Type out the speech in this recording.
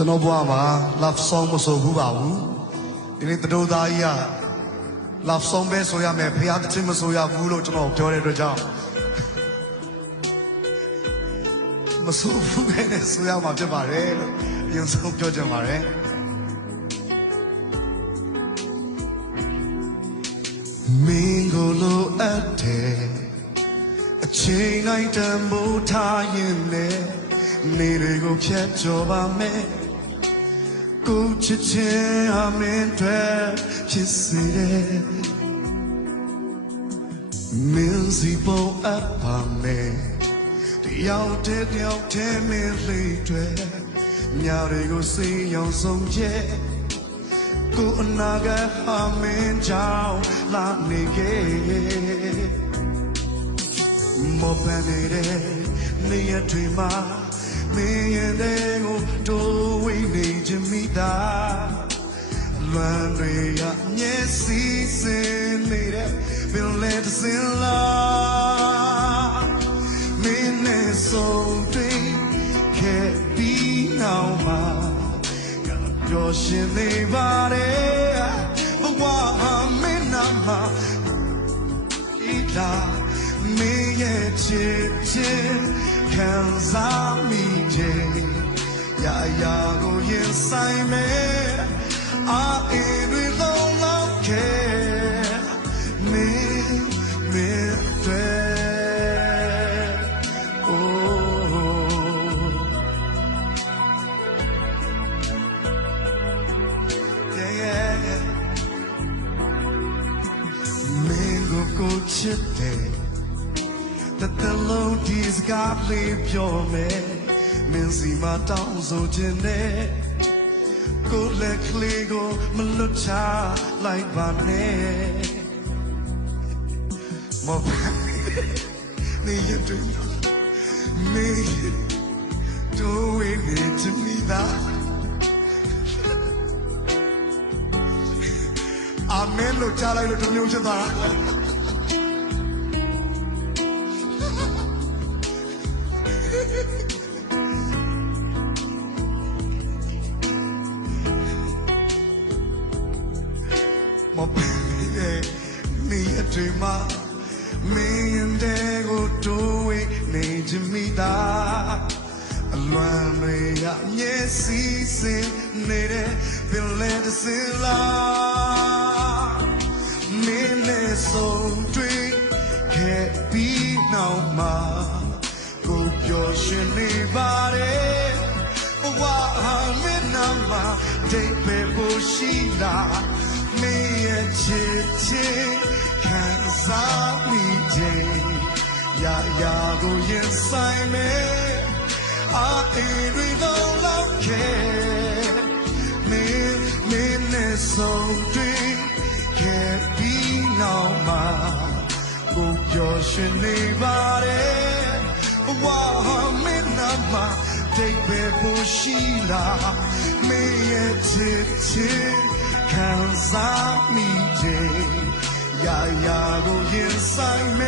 ကျွန်တော်ဘဝမှာ love song မဆိုဘူးပါဘူးဒီနေ့တတိုးသားကြီးက love song ပဲဆိုရမယ်ဖခင်တခြင်းမဆိုရဘူးလို့ကျွန်တော်ပြောတဲ့အတွက်ကြောင့်မဆိုဘူးပဲနဲ့ဆိုရမှာဖြစ်ပါတယ်လို့အရင်ဆုံးပြောချင်ပါတယ်မင်းကိုလိုအပ်တယ်အချိန်တိုင်းတန်ဖိုးထားရင်လည်းနေတွေကိုဖြတ်ကျော်ပါမယ် ကိုချစ်ချင်းအမင်းတွေဖြစ်စေတယ်မင်းစီပေါ်အပ်ပါမယ်တယောက်တည်းတယောက်တည်းမင်းလေးတွေညတွေကိုစိတ်ရောင်ဆုံးချက်ကိုအနာဂတ်ဟာမင်းကြောင့်လာနေခဲ့မောပန်နေတဲ့နေရတွေမှာမင်းရဲ့တဲ့ကိုတိုးဝေးနေ ချင်မိတာလွမ်းတွေရမျက်စိစင်နေတဲ့ပင်လဲတစ်စင်လာမင်းနဲ့ဆုံးတွေ့ခဲ့ပြီးနောက်မှာပျော်ရှင်နေပါတယ်ဘဝဟာမင်းနာမှာဤလာမင်းရဲ့ချစ်ချင်းခံစားမိခြင်း ရာရာကိုရင်ဆိုင်မယ်အာအေးတွေလုံးလုံးခဲ့မင်းမင်းတွေ Oh yeah, yeah, yeah. မင်းကိုကိုချစ်တယ်တတလုံးဒီစကားလေးပြော မယ်မင်းစီမတောင်းဆိုခြင်းနဲ့ကိုယ်လက်ကလေးကိုမလွတ်ချလိုက်ပါနဲ့မပါနေရတူနေတို့ဝေးနေချင်မိသားအာမင်လို့ကြားလိုက်လို့တစ်မျိုးဖြစ်သွားတာ မပင်းတဲ့နေအတွေ့မှာမင်းတဲ့ကိုတိုးဝေးနေချင်မိတာအလွမ်းတွေရမျက်စိစင်နေတဲ့ပင်လဲတစ်စင်လာမင်းနဲ့ဆုံးတွေ့ခဲ့ပြီးနောက်မှာကိုပျော်ရွှင်နေပါတယ်ဘဝဟာမင်းနာမှာဒိတ်ပဲဖို့ရှိလား မင်းရဲ့ချစ်ချင်းခံစားမိခြင်းရာရာကိုရင်ဆိုင်မယ်အာအေးတွေလုံးလုံးခဲ့မင်းမင်းနဲ့ဆုံးတွေ့ခဲ့ပြီးနောက်မှာကိုပျော်ရွှင်နေပါတယ်ဘဝဟာမင်းနာမှာဒိတ်ပဲဖို့ရှိလားမင်းရဲ့ချစ်ချင်း ခံစားမိခြင်းရာရာကိုရင်ဆိုင်မ